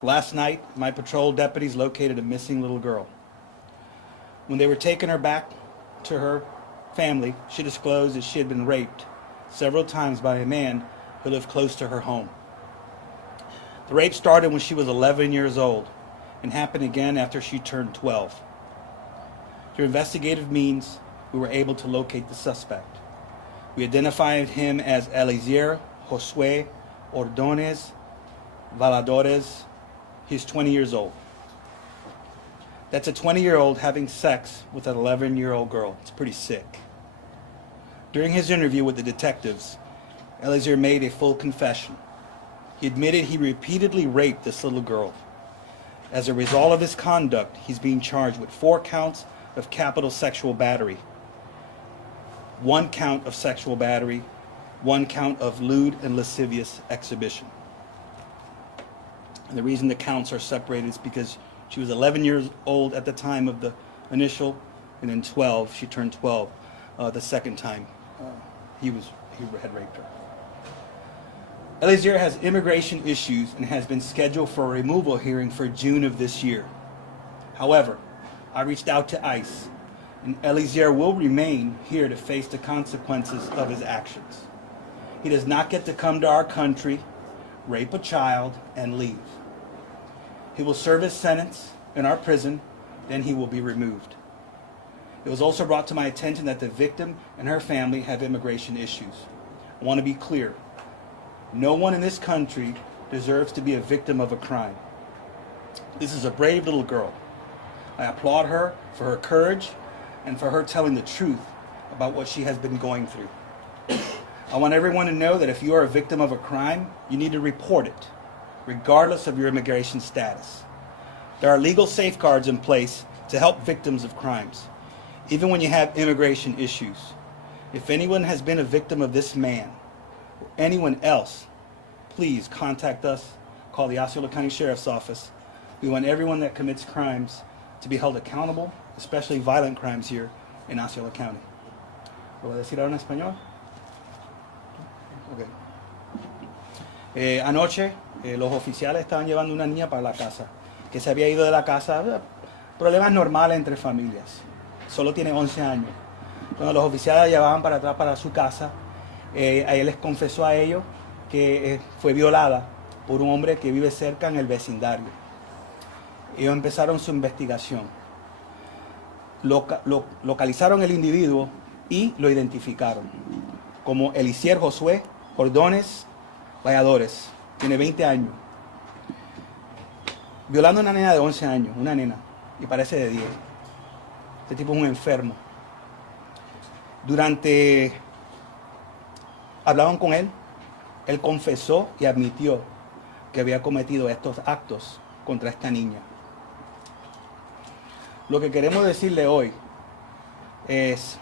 Last night, my patrol deputies located a missing little girl. When they were taking her back to her family, she disclosed that she had been raped several times by a man who lived close to her home. The rape started when she was 11 years old and happened again after she turned 12. Through investigative means, we were able to locate the suspect. We identified him as Eliezer Josue Ordonez Valadores. He's 20 years old. That's a 20-year-old having sex with an 11-year-old girl. It's pretty sick. During his interview with the detectives, Eliezer made a full confession. He admitted he repeatedly raped this little girl. As a result of his conduct, he's being charged with 4 counts of capital sexual battery, 1 count of sexual battery, 1 count of lewd and lascivious exhibition. And the reason the counts are separated is because she was 11 years old at the time of the initial, and then 12. She turned 12 the second time he had raped her. Eliezer has immigration issues and has been scheduled for a removal hearing for June of this year. However, I reached out to ICE, and Eliezer will remain here to face the consequences of his actions. He does not get to come to our country, rape a child, and leave. He will serve his sentence in our prison, then he will be removed. It was also brought to my attention that the victim and her family have immigration issues. I want to be clear. No one in this country deserves to be a victim of a crime. This is a brave little girl. I applaud her for her courage and for her telling the truth about what she has been going through. I want everyone to know that if you are a victim of a crime, you need to report it, regardless of your immigration status. There are legal safeguards in place to help victims of crimes, even when you have immigration issues. If anyone has been a victim of this man, or anyone else, please contact us, call the Osceola County Sheriff's Office. We want everyone that commits crimes to be held accountable, especially violent crimes here in Osceola County. ¿Lo voy a decir ahora en español? Okay. Anoche los oficiales estaban llevando una niña para la casa, que se había ido de la casa, problemas normales entre familias. Solo tiene 11 años. Cuando los oficiales la llevaban para atrás para su casa, ella les confesó a ellos que fue violada por un hombre que vive cerca en el vecindario. Ellos empezaron su investigación. Localizaron el individuo y lo identificaron como Eliezer Josue Ordonez Valladores. Tiene 20 años. Violando a una nena de 11 años, una nena, y parece de 10. Este tipo es un enfermo. Hablaban con él, él confesó y admitió que había cometido estos actos contra esta niña. Lo que queremos decirle hoy es,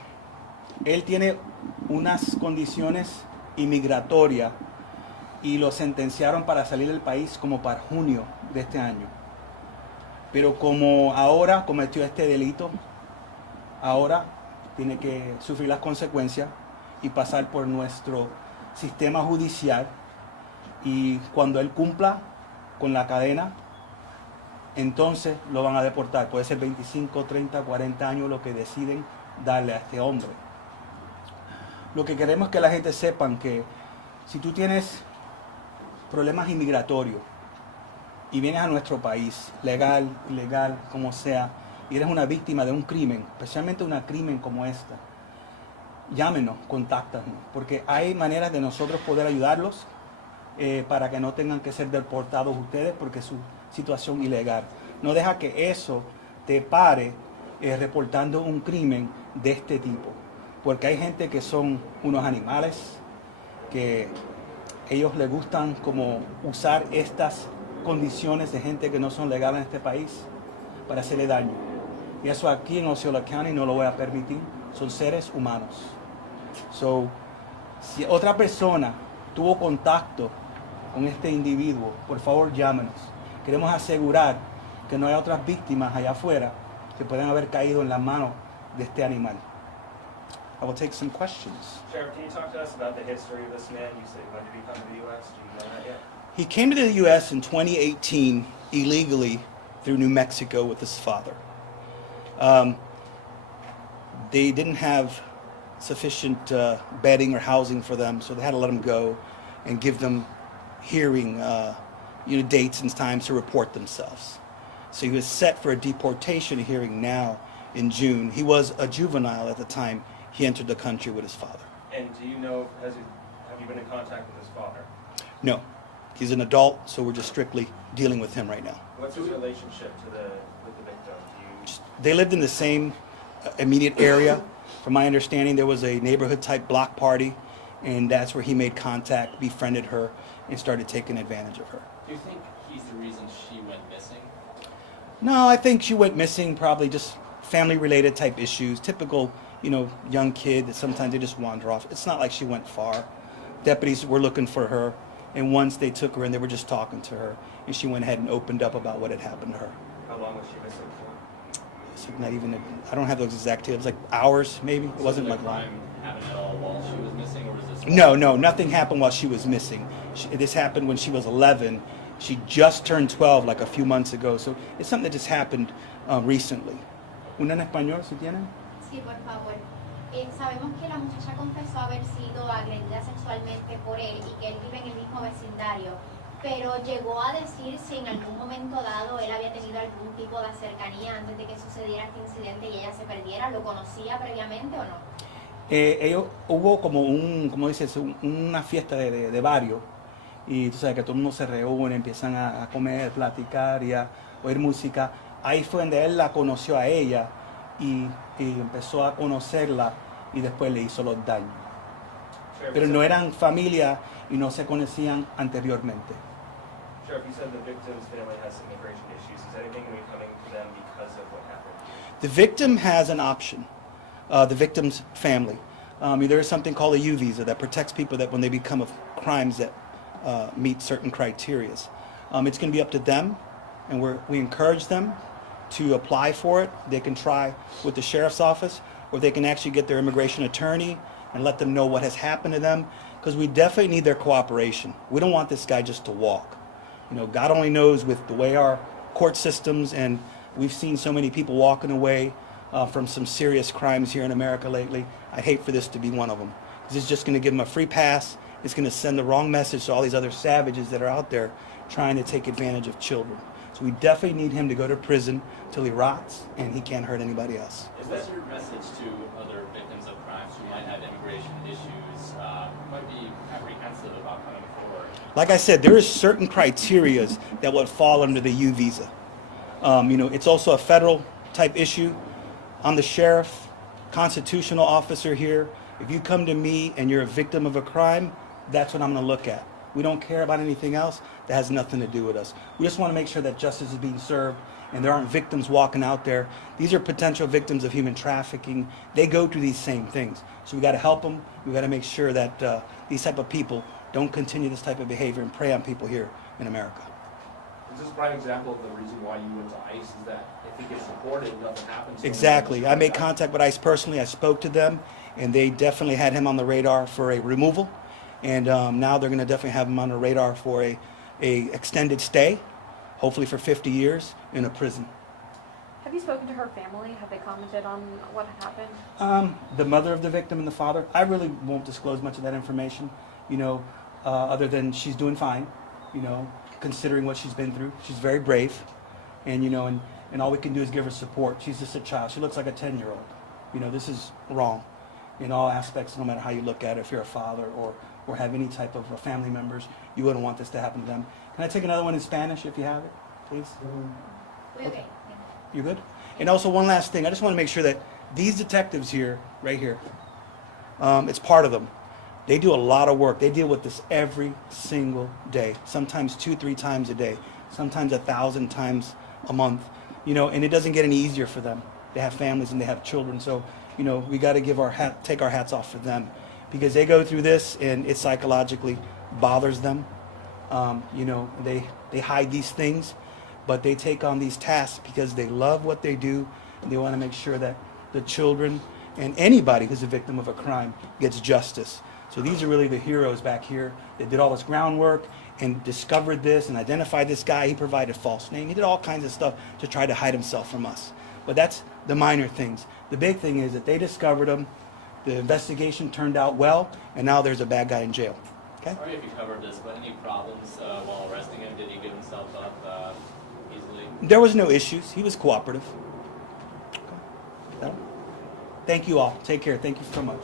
él tiene unas condiciones inmigratorias y lo sentenciaron para salir del país como para junio de este año. Pero como ahora cometió este delito, ahora tiene que sufrir las consecuencias y pasar por nuestro sistema judicial, y cuando él cumpla con la cadena, entonces lo van a deportar. Puede ser 25, 30, 40 años lo que deciden darle a este hombre. Lo que queremos es que la gente sepan que si tú tienes problemas inmigratorios y vienes a nuestro país, legal, ilegal, como sea, y eres una víctima de un crimen, especialmente un crimen como esta, llámenos, contáctanos, porque hay maneras de nosotros poder ayudarlos para que no tengan que ser deportados ustedes porque su situación ilegal. No deja que eso te pare reportando un crimen de este tipo, porque hay gente que son unos animales, que ellos les gustan como usar estas condiciones de gente que no son legales en este país para hacerle daño. Y eso aquí en Osceola County no lo voy a permitir. Son seres humanos. So, si otra persona tuvo contacto con este individuo, por favor llámenos. Queremos asegurar que no haya otras víctimas allá afuera que puedan haber caído en las manos de este animal. I will take some questions. Sheriff, can you talk to us about the history of this man? You said, when did he come to the U.S.? Do you know that yet? He came to the U.S. in 2018 illegally through New Mexico with his father. They didn't have sufficient bedding or housing for them, so they had to let them go and give them hearing dates and times to report themselves. So he was set for a deportation hearing now in June. He was a juvenile at the time he entered the country with his father. And do you know, have you been in contact with his father? No, he's an adult, so we're just strictly dealing with him right now. What's his relationship with the victim? They lived in the same immediate area. From my understanding, there was a neighborhood type block party, and that's where he made contact, befriended her, and started taking advantage of her. Do you think he's the reason she went missing? No, I think she went missing probably just family-related type issues. Typical, young kid that sometimes they just wander off. It's not like she went far. Deputies were looking for her, and once they took her in, they were just talking to her, and she went ahead and opened up about what had happened to her. How long was she missing for? It's not even. I don't have those exact details. Like hours, maybe. It wasn't like long. Crime happened at all while she was missing, or was this? No, nothing happened while she was missing. This happened when she was 11. She just turned 12 like a few months ago. So it's something that just happened recently. ¿Una en español, si tienen? Sí, por favor. Sabemos que la muchacha confesó haber sido agredida sexualmente por él y que él vive en el mismo vecindario, pero llegó a decir si en algún momento dado él había tenido algún tipo de cercanía antes de que sucediera este incidente y ella se perdiera. ¿Lo conocía previamente o no? Hubo como una fiesta de barrio, y tú sabes que todo el mundo se reúne, empiezan a comer, platicar y a oír música. Ahí fue donde él la conoció a ella y empezó a conocerla y después le hizo los daños. Pero no eran familia y no se conocían anteriormente. Sheriff, you said the victim's family has some immigration issues. Is anything going to be coming to them because of what happened? The victim has an option, the victim's family. There is something called a U visa that protects people that when they become of crimes that meet certain criteria. It's going to be up to them, and we encourage them to apply for it. They can try with the sheriff's office, or they can actually get their immigration attorney and let them know what has happened to them, because we definitely need their cooperation. We don't want this guy just to walk. God only knows with the way our court systems, and we've seen so many people walking away from some serious crimes here in America lately. I hate for this to be one of them. This is just going to give them a free pass. It's going to send the wrong message to all these other savages that are out there trying to take advantage of children. So we definitely need him to go to prison till he rots and he can't hurt anybody else. Is that your message to other victims of crimes who might have immigration issues, might be apprehensive about coming forward? Like I said, there is certain criterias that would fall under the U visa. It's also a federal type issue. I'm the sheriff, constitutional officer here. If you come to me and you're a victim of a crime, that's what I'm going to look at. We don't care about anything else. That has nothing to do with us. We just want to make sure that justice is being served and there aren't victims walking out there. These are potential victims of human trafficking. They go through these same things. So we got to help them. We got to make sure that these type of people don't continue this type of behavior and prey on people here in America. Is this a prime example of the reason why you went to ICE? Is that if he gets deported, nothing happens to him? Exactly. I made contact with ICE personally. I spoke to them, and they definitely had him on the radar for a removal. And now they're going to definitely have him on the radar for a extended stay, hopefully for 50 years in a prison. Have you spoken to her family? Have they commented on what happened? The mother of the victim and the father, I really won't disclose much of that information, other than she's doing fine, considering what she's been through. She's very brave, and and all we can do is give her support. She's just a child. She looks like a 10-year-old. This is wrong in all aspects, no matter how you look at it. If you're a father or have any type of family members, you wouldn't want this to happen to them. Can I take another one in Spanish if you have it, please? Okay. You good? And also one last thing. I just want to make sure that these detectives here, right here, it's part of them. They do a lot of work. They deal with this every single day, sometimes 2-3 times a day, sometimes 1,000 times a month, and it doesn't get any easier for them. They have families and they have children, so, we got to take our hats off for them, because they go through this and it psychologically bothers them. They hide these things, but they take on these tasks because they love what they do, and they want to make sure that the children and anybody who's a victim of a crime gets justice. So these are really the heroes back here that did all this groundwork, and discovered this and identified this guy. He provided a false name. He did all kinds of stuff to try to hide himself from us. But that's the minor things. The big thing is that they discovered him. The investigation turned out well, and now there's a bad guy in jail. Okay? Sorry if you covered this, but any problems while arresting him? Did he give himself up easily? There was no issues. He was cooperative. Okay. Thank you all. Take care. Thank you so much.